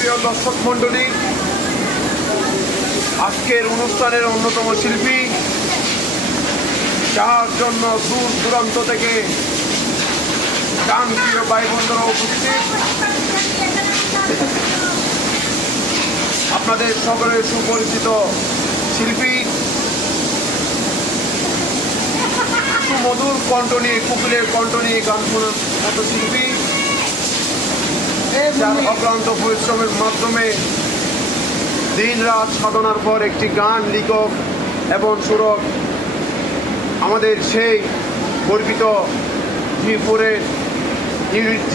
সুপ্রিয় দর্শক মণ্ডলী, আজকের অনুষ্ঠানের অন্যতম শিল্পী, যার জন্য দূর দূরান্ত থেকে প্রিয় ভাই বন্ধুরা উপস্থিত, আপনাদের সকলের সুপরিচিত শিল্পী, সুমধুর কণ্ঠ নিয়ে, কুকিলের কণ্ঠ নিয়ে গান শোনার মতো শিল্পী, যার অক্লান্ত পরিশ্রমের মাধ্যমে দিন রাত সাধনার পর একটি গান লিখক এবং সুরক, আমাদের সেই গর্বিত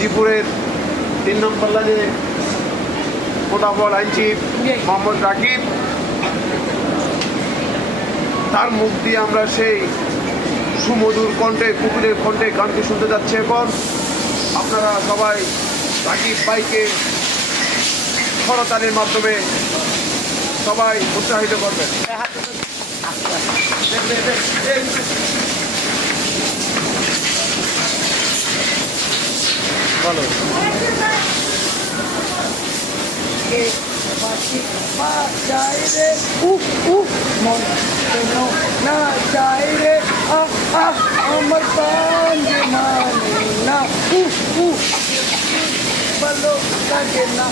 জিপুরের 3 নম্বর লাইনে মোটাফল আইনচিফ মোহাম্মদ রাকিব, তার মুখ দিয়ে আমরা সেই সুমধুর কণ্ঠে, কুকুরের কণ্ঠে গানটি শুনতে যাচ্ছে। এখন আপনারা সবাই রাকিব ভাইকে করতালির মাধ্যমে সবাই উৎসাহিত করবেন। ভালো রে মন না চাই রে আমার প্রাণ মানে না ভালো লাগে না